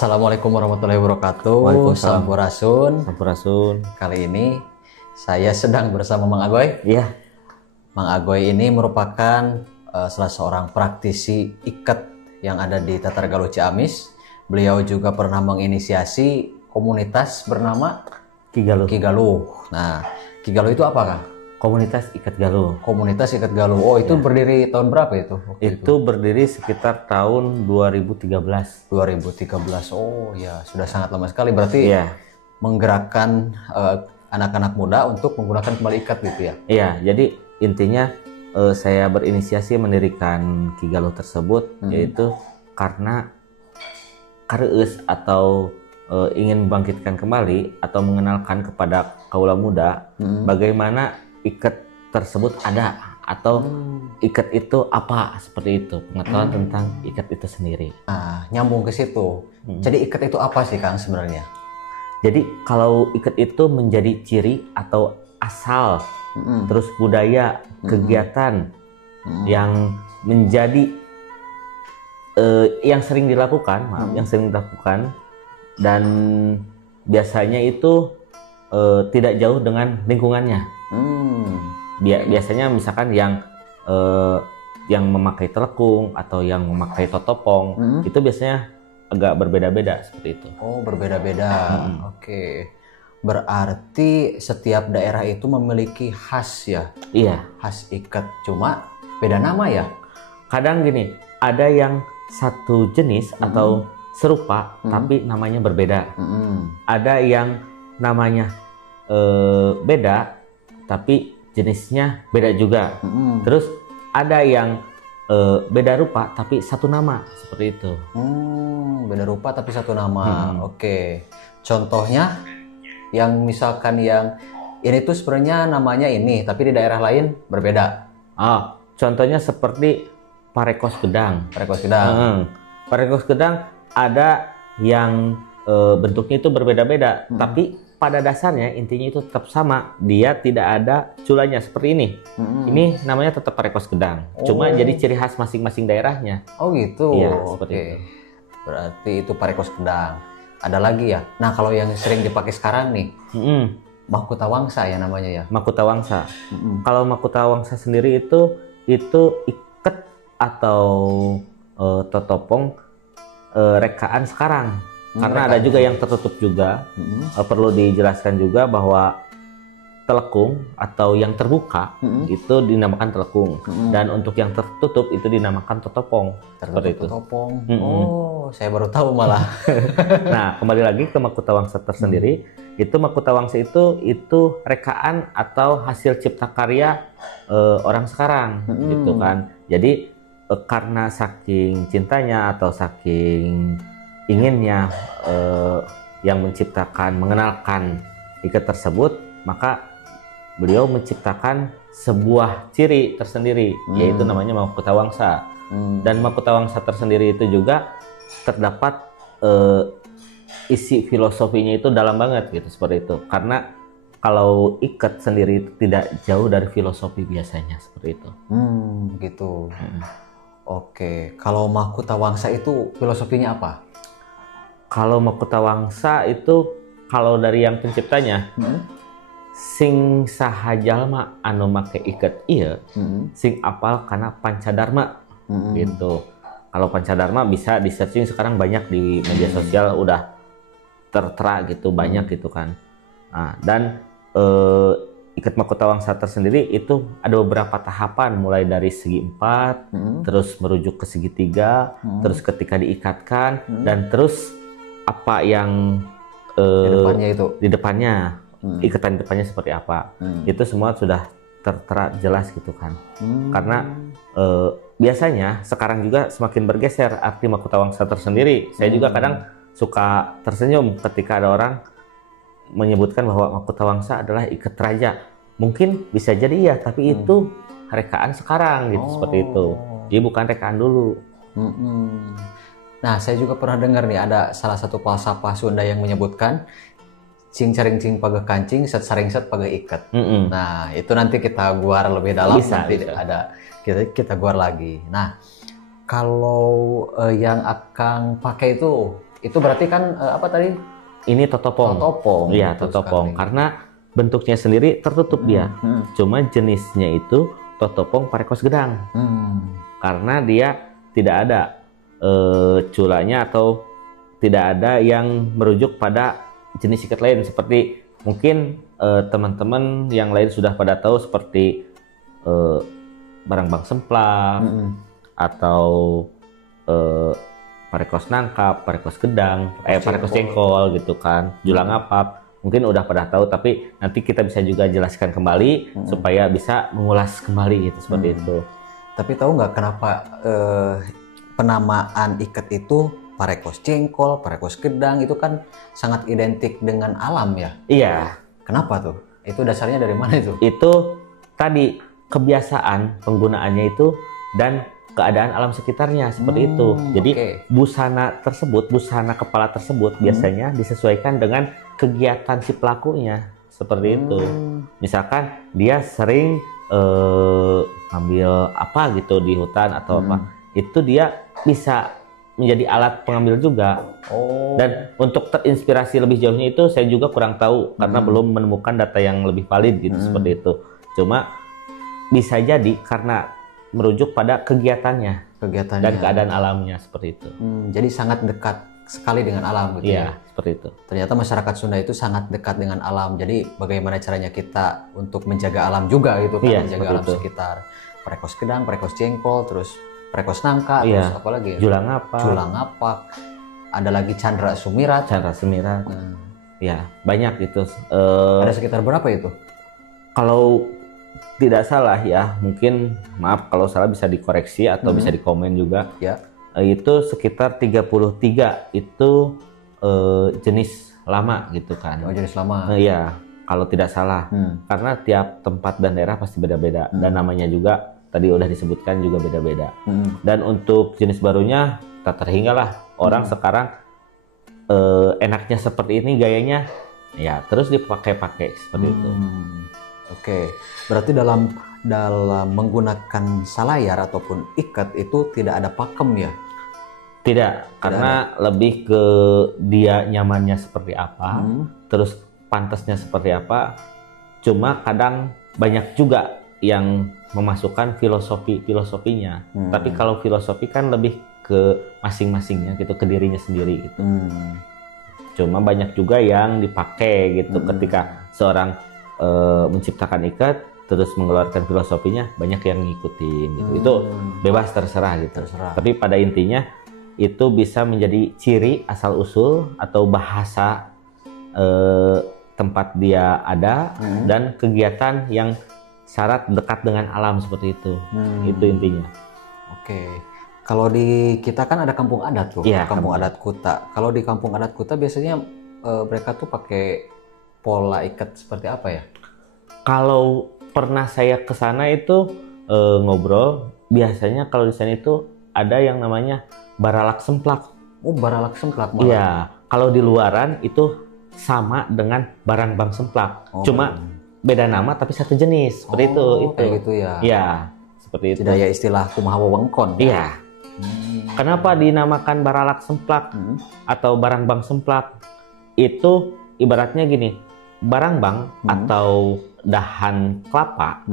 Assalamualaikum warahmatullahi wabarakatuh. Waalaikumsalam. Sampurasun. Sampurasun. Kali ini saya sedang bersama Mang Agoy. Iya. Mang Agoy ini merupakan salah seorang praktisi iket yang ada di Tatargaluh Ciamis. Beliau juga pernah menginisiasi komunitas bernama Ki Galuh. Ki Galuh. Nah, Ki Galuh itu apa, Kang? Komunitas Iket Galuh. Komunitas Iket Galuh. Oh, itu berdiri tahun berapa itu? Itu berdiri sekitar tahun 2013. 2013. Oh ya, sudah sangat lama sekali. Berarti Iya. menggerakkan anak-anak muda untuk menggunakan kembali ikat gitu ya? Iya, jadi intinya saya berinisiasi mendirikan Ki Galuh tersebut yaitu karena kareueus atau ingin membangkitkan kembali atau mengenalkan kepada kaula muda bagaimana iket tersebut ada atau iket itu apa, seperti itu, pengetahuan tentang iket itu sendiri. Nah, nyambung ke situ. Jadi iket itu apa sih, Kang, sebenarnya? Jadi kalau iket itu menjadi ciri atau asal, terus budaya, kegiatan yang menjadi yang sering dilakukan, dan biasanya itu tidak jauh dengan lingkungannya. Biasanya misalkan yang memakai telekung atau yang memakai totopong itu biasanya agak berbeda-beda seperti itu. Oh, berbeda-beda. Oke. Berarti setiap daerah itu memiliki khas ya? Iya. Khas iket, cuma beda nama ya? Kadang gini, ada yang satu jenis atau serupa tapi namanya berbeda. Ada yang namanya beda tapi jenisnya beda juga. Terus ada yang beda rupa tapi satu nama, seperti itu. Beda rupa tapi satu nama. Oke. Contohnya yang misalkan yang ini tuh sebenarnya namanya ini tapi di daerah lain berbeda. Contohnya seperti Parekos Gedang. Parekos Gedang. Parekos Gedang ada yang bentuknya itu berbeda-beda, tapi pada dasarnya intinya itu tetap sama. Dia tidak ada culanya seperti ini. Ini namanya tetap Parekos Gedang. Cuma jadi ciri khas masing-masing daerahnya. Oh gitu. Iya, seperti itu. Berarti itu Parekos Gedang. Ada lagi ya? Nah, kalau yang sering dipakai sekarang nih, Mahkota Wangsa ya namanya ya? Mahkota Wangsa. Kalau Mahkota Wangsa sendiri itu iket atau totopong rekaan sekarang. Karena ada juga yang tertutup juga. Perlu dijelaskan juga bahwa telekung atau yang terbuka itu dinamakan telekung, dan untuk yang tertutup itu dinamakan totopong. Seperti itu. Totopong. Oh, saya baru tahu malah. Nah, kembali lagi ke Mahkota Wangsa tersendiri. Itu Mahkota Wangsa itu rekaan atau hasil cipta karya orang sekarang, gitu kan. Jadi karena saking cintanya atau saking inginnya yang menciptakan, mengenalkan iket tersebut, maka beliau menciptakan sebuah ciri tersendiri, yaitu namanya Mahkota Wangsa. Dan Mahkota Wangsa tersendiri itu juga terdapat isi filosofinya itu dalam banget, gitu, seperti itu. Karena kalau iket sendiri itu tidak jauh dari filosofi biasanya, seperti itu. Gitu. Oke, kalau Mahkota Wangsa itu filosofinya apa? Kalau Mahkota Wangsa itu, kalau dari yang penciptanya, sing saha jalma anu make iket ieu, sing apal kana Pancadharma, gitu. Kalau Pancadharma bisa di searching sekarang, banyak di media sosial udah tertera gitu, banyak gitu kan. Nah, dan iket Mahkota Wangsa tersendiri itu ada beberapa tahapan, mulai dari segi 4, terus merujuk ke segi 3, terus ketika diikatkan, dan terus apa yang di depannya ikatan di depannya seperti apa, itu semua sudah tertera jelas gitu kan. Karena biasanya sekarang juga semakin bergeser arti Mahkota Wangsa tersendiri. Saya juga kadang suka tersenyum ketika ada orang menyebutkan bahwa Mahkota Wangsa adalah iket raja. Mungkin bisa jadi ya, tapi itu rekaan sekarang gitu, seperti itu. Jadi bukan rekaan dulu. Nah, saya juga pernah dengar nih, ada salah satu falsafah Sunda yang menyebutkan cing caring cing pageh kancing, set saring set pageh iket. Nah, itu nanti kita guar lebih dalam, nanti ada kita guar lagi. Nah, kalau yang akan pakai itu Itu berarti kan apa tadi? Ini totopong. Totopong. Iya, totopong. Karena bentuknya sendiri tertutup dia. Cuma jenisnya itu totopong parekos gedang. Karena dia tidak ada culanya atau tidak ada yang merujuk pada jenis ikat lain, seperti mungkin teman-teman yang lain sudah pada tahu seperti barang-bang semplak atau parekos nangkap, parekos gedang, parekos jengkol gitu kan, julang apap. Mungkin udah pada tahu, tapi nanti kita bisa juga jelaskan kembali supaya bisa mengulas kembali gitu, seperti itu. Tapi tahu nggak kenapa penamaan ikat itu parekos jengkol, parekos gedang itu kan sangat identik dengan alam ya? Iya. Kenapa tuh? Itu dasarnya dari mana itu? Itu tadi kebiasaan penggunaannya itu dan keadaan alam sekitarnya seperti itu. Jadi busana tersebut, busana kepala tersebut biasanya disesuaikan dengan kegiatan si pelakunya seperti itu. Misalkan dia sering ngambil apa gitu di hutan atau apa, itu dia bisa menjadi alat pengambil juga. Dan untuk terinspirasi lebih jauhnya itu saya juga kurang tahu karena belum menemukan data yang lebih valid gitu seperti itu. Cuma bisa jadi karena merujuk pada kegiatannya dan keadaan alamnya seperti itu. Jadi sangat dekat sekali dengan alam gitu ya. Seperti itu. Ternyata masyarakat Sunda itu sangat dekat dengan alam. Jadi bagaimana caranya kita untuk menjaga alam juga gitu kan, menjaga alam sekitar. Parekos gedang, parekos jengkol, terus parekos nangka, terus apa lagi? Julang apak. Julang apak. Ada lagi candra sumirat. Candra sumirat. Ya, banyak itu. Ada sekitar berapa itu? Kalau tidak salah ya, mungkin maaf kalau salah bisa dikoreksi atau bisa dikomen juga. Ya. Itu sekitar 33 itu jenis lama gitu kan. Oh, jenis lama. Iya, kalau tidak salah. Karena tiap tempat dan daerah pasti beda-beda dan namanya juga tadi udah disebutkan juga beda-beda. Dan untuk jenis barunya tak terhinggalah orang sekarang enaknya seperti ini gayanya, ya terus dipakai-pakai seperti itu. Oke, berarti dalam menggunakan salayar ataupun ikat itu tidak ada pakem ya? Tidak, karena lebih ke dia nyamannya seperti apa, terus pantasnya seperti apa. Cuma kadang banyak juga yang memasukkan filosofinya. Tapi kalau filosofi kan lebih ke masing-masingnya gitu, ke dirinya sendiri gitu. Cuma banyak juga yang dipakai gitu ketika seorang menciptakan ikat terus mengeluarkan filosofinya, banyak yang ngikutin gitu. Itu bebas terserah gitu. Tapi pada intinya itu bisa menjadi ciri asal usul atau bahasa tempat dia ada dan kegiatan yang syarat dekat dengan alam seperti itu. Itu intinya. Oke. Kalau di kita kan ada kampung adat tuh, kampung adat Kuta. Kalau di kampung adat Kuta biasanya mereka tuh pakai pola ikat seperti apa ya? Kalau pernah saya ke sana itu ngobrol, biasanya kalau di sana itu ada yang namanya baralak semplak. Oh, baralak semplak malah. Iya, kalau di luaran itu sama dengan barang-bang semplak. Cuma beda nama tapi satu jenis. Seperti itu. Kayak gitu ya. Iya, seperti itu. Tidak ya istilah kumaha wewengkon. Iya. Kenapa dinamakan baralak semplak atau barang-bang semplak? Itu ibaratnya gini. Barang-bang atau dahan kelapa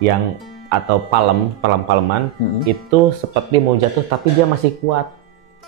yang atau palem-paleman itu seperti mau jatuh tapi dia masih kuat.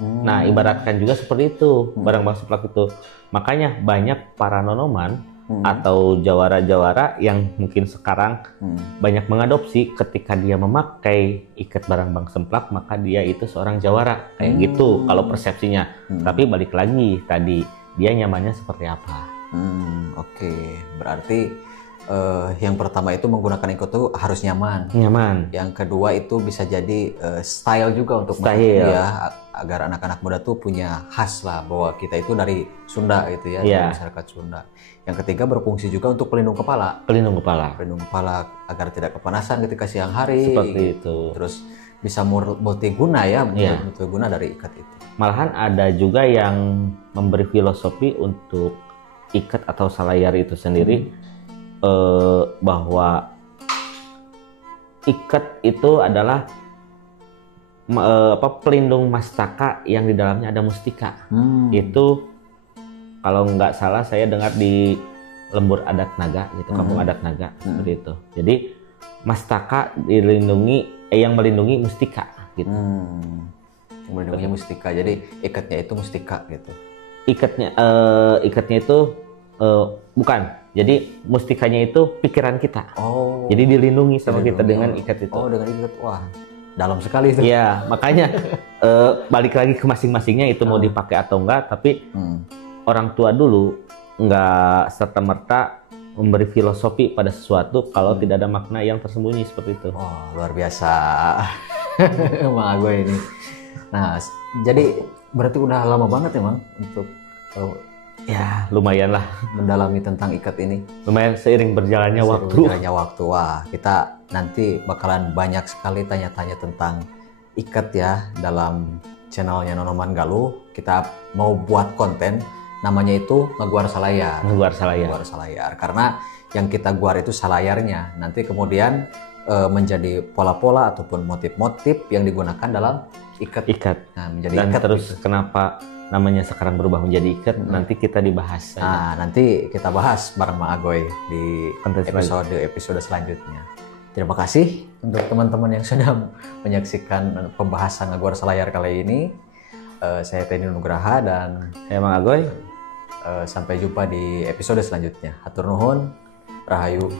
Nah, ibaratkan juga seperti itu barang-bang semplak itu. Makanya banyak para nonoman atau jawara-jawara yang mungkin sekarang banyak mengadopsi ketika dia memakai ikat barang-bang semplak, maka dia itu seorang jawara kayak gitu kalau persepsinya. Tapi balik lagi tadi, dia nyamannya seperti apa? Oke. Berarti yang pertama itu menggunakan ikat itu harus nyaman. Yang kedua itu bisa jadi style juga untuk ya, agar anak-anak muda tuh punya khas lah bahwa kita itu dari Sunda gitu ya, dari masyarakat Sunda. Yang ketiga berfungsi juga untuk pelindung kepala. Pelindung kepala agar tidak kepanasan ketika siang hari. Seperti itu. Terus bisa multiguna ya, multiguna dari ikat itu. Malahan ada juga yang memberi filosofi untuk ikat atau salayar itu sendiri, bahwa ikat itu adalah pelindung mastaka yang di dalamnya ada mustika. Itu kalau nggak salah saya dengar di lembur adat naga gitu, kampung adat naga seperti itu. Jadi mastaka dilindungi yang melindungi mustika gitu. Yang melindungi mustika. Jadi ikatnya itu mustika gitu. Ikatnya itu bukan. Jadi mustikanya itu pikiran kita. Jadi dilindungi sama kita dengan ikat itu. Dengan ikat. Wah, dalam sekali itu. Iya, makanya balik lagi ke masing-masingnya itu mau dipakai atau enggak, tapi orang tua dulu nggak serta-merta memberi filosofi pada sesuatu kalau tidak ada makna yang tersembunyi seperti itu. Luar biasa. Mang Agoy ini. Nah, jadi berarti udah lama banget ya Mang untuk ya lumayan lah mendalami tentang ikat ini. Lumayan seiring berjalannya waktu. Wah, kita nanti bakalan banyak sekali tanya-tanya tentang ikat ya dalam channelnya Nonoman Galuh. Kita mau buat konten namanya itu ngeguar salayar. Ngeguar salayar. Karena yang kita guar itu salayarnya. Nanti kemudian menjadi pola-pola ataupun motif-motif yang digunakan dalam ikat. Nah, menjadi dan ikat. Terus kenapa namanya sekarang berubah menjadi ikat? Nanti kita dibahas. Nanti kita bahas bareng Mang Agoy di episode selanjutnya. Terima kasih untuk teman-teman yang sudah menyaksikan pembahasan ngeguar salayar kali ini. Saya Teddy Nugraha dan saya Mang Agoy. Sampai jumpa di episode selanjutnya. Hatur nuhun, rahayu.